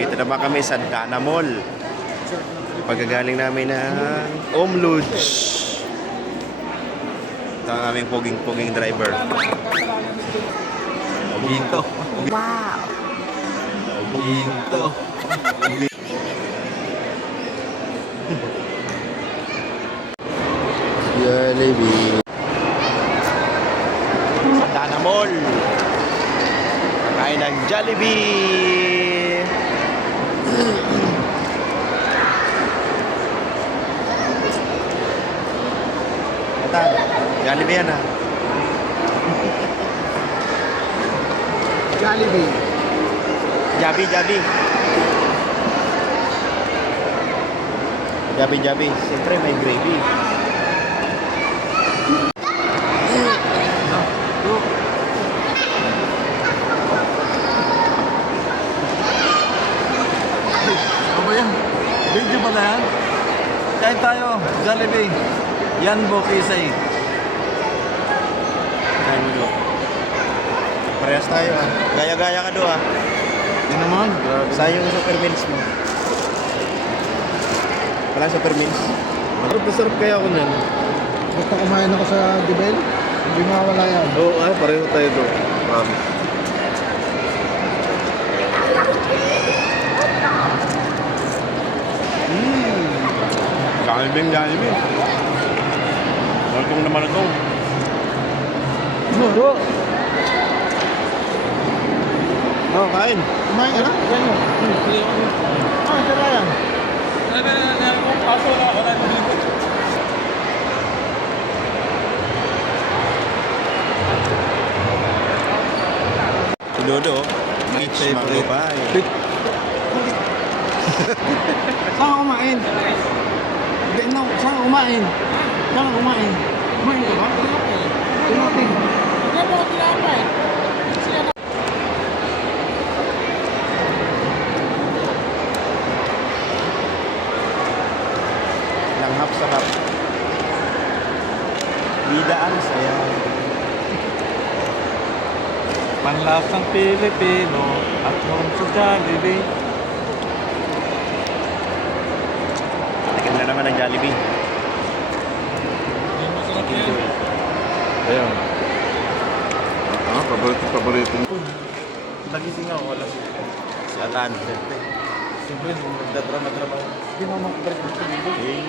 Dito naman kami sa Dana Mall. Pagkagaling namin ng Omludge. Ito ang aming puging-puging driver. Ginto. Wow! Ginto. Jollibee. Sa Dana Mall. Kain ng Jollibee. Atan, Jollibee yan ah. Jollibee. Jabi. Jabi. Siyempre may gravy. Ano ba yan? Video ba na yan? Kain tayo, Jollibee. Yan po, Kisay. Kain mo do. Parehas tayo ah. Gaya-gaya ka do ah. Yan naman, grabe. Sayang yung super meals mo. Wala super meals. Sarap kaya ako niyan. Basta kumain ako sa Dibel, hindi mawala yan. Oo, ay, pareho tayo doon. Promise. Jollibee. Malutong na malutong. Oo. Oh, kain. Kumain ka na? Yan mo. Ah, sila yan. Si Dodo, peach mango pie. Saan ka kumain? Hindi, no. Saan ka kumain? Saan ka kumain? Kumain ka ba? Tinating. Langhap sarap. Bidaan saya. Panlasang Pilipino at home sa Jollibee. Tikim na naman ng Jollibee. Enjoy. Ayun. Ah, paborito. Nagising ako, wala si Atan. Siyempre, nung nagdadrama-drama, hindi mo makabalik dito. Eh,